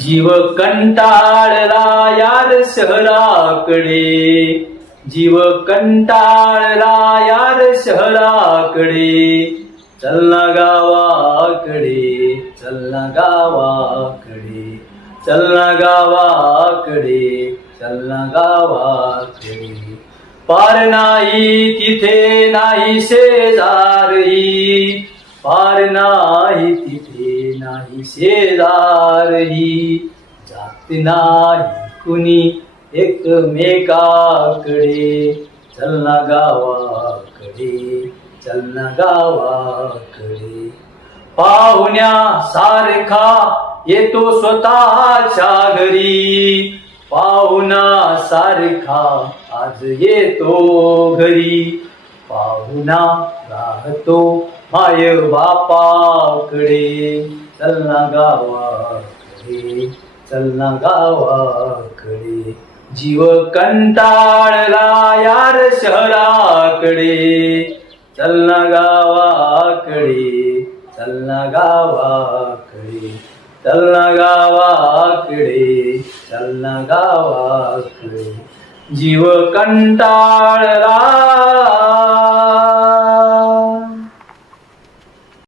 जीव कंटाळला यार शहराकडे, जीव कंटाळला यार शहराकडे, चल ना गावाकडे, चल ना गावाकडे, चल ना गावाकडे, चल ना गावाकडे. पार नाही तिथे नाही शेजारी, पार नाही तिथे नाही शेजारी, जात नाही कुणी एकमेकाकडे, चल ना गावाकडे, चल ना गावाकडे. पाहुण्या सारखा येतो स्वतःच्या घरी, पाहुणा सारखा आज येतो घरी, पाहुणा राहतो माय बापाकडे, चल ना गावाकडे, चल ना गावाकडे. जीव कंटाळला यार शहराकडे, चल ना गावाकडे, चल ना गावाकडे, चल ना गावाकडे, चल ना गावाकडे. जीव कंटाळला